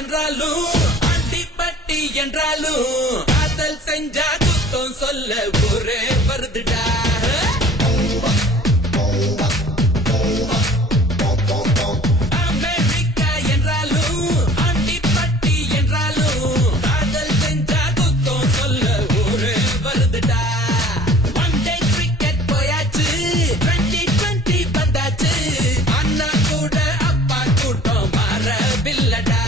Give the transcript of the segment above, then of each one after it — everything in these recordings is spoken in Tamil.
என்றாலும் அண்டிப்பட்டி என்றாலும் காதல் செஞ்சா குத்தம் சொல்ல ஒரே வருதுடா. அமெரிக்கா என்றாலும் அண்டிப்பட்டி என்றாலும் காதல் செஞ்சா குத்தம் சொல்ல ஒரே வருதுடா. ஒன் டே கிரிக்கெட் போயாச்சு, 2020 வந்தாச்சு, அண்ணா கூட அப்பா கூட்டம் மாறவில்லடா.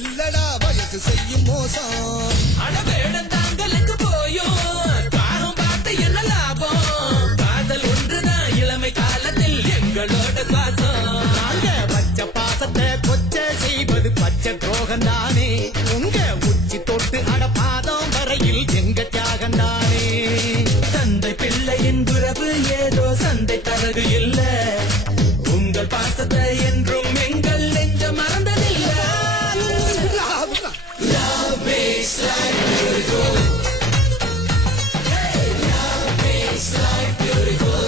இல்லடா வயசு செய்யும் மோசம். அடவேடந்தாங்களுக்கு போயும் காரம் பார்த்து என்ன லாபம்? காதல் ஒன்றுதான் இளமை காலத்தில் எங்களோட சுவாசம். நாங்க பச்சை பாசத்தை கொச்சை செய்வது பச்சை துரோகம் தானே. உங்க உச்சி தொட்டு அடப்பாதம் வரையில் எங்க தியாகம் தானே. தந்தை பிள்ளையின் துறவு ஏதோ சந்தை தரகு இல்ல. உங்கள் பாசத்தை என்றும் எங்கள் நெஞ்ச மறந்ததில்லை. Love makes life beautiful. Hey, love makes life beautiful.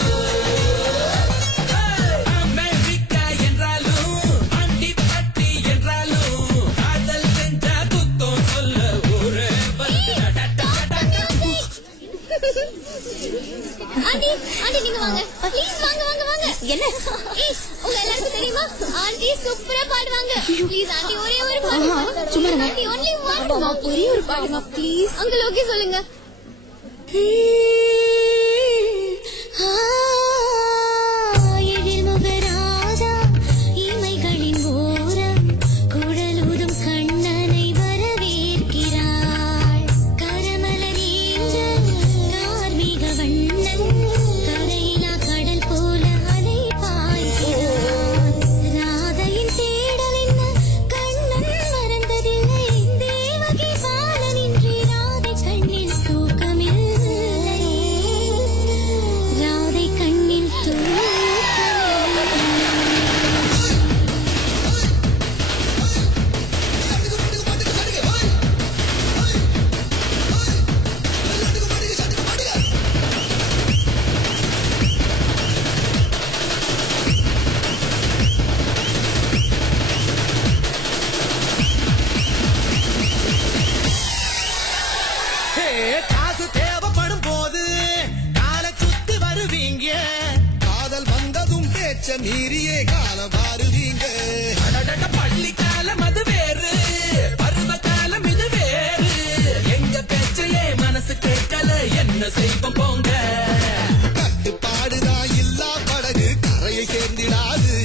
Hey, America என்றாலும் அண்டிப்பட்டி என்றாலும் காதல் செஞ்சா குத்தம் சொல்ல ஒரே ஆண்டி ஆண்டி நீங்க வாங்க ப்ளீஸ் வாங்க வாங்க வாங்க. என்ன உங்க எல்லாருக்கும் தெரியுமா ஆண்டி சூப்பரா பாடுவாங்க. ப்ளீஸ் ஆண்டி ஒரே ஒரு பாட்டு சும்மா ஆண்டி only one ஒரே ஒரு பாடுமா ப்ளீஸ். அங்கிள் ஓகே சொல்லுங்க. காசு தேவைப்படும் போது காலை சுத்தி வருவீங்க. காதல் வந்ததும் பேச்ச மீறியே காலம் மாறுவீங்க. பள்ளி காலம் அது வேறு, பருவ காலம் இது வேறு. எங்க பேச்சையே மனசு கேட்கல என்ன செய்வோம் போங்க. கட்டுப்பாடுதான் இல்லா படகு கரையை சேர்ந்திடாது.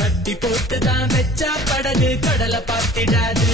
கட்டி போட்டுதான் வச்சா படகு கடலை பார்த்திடாது.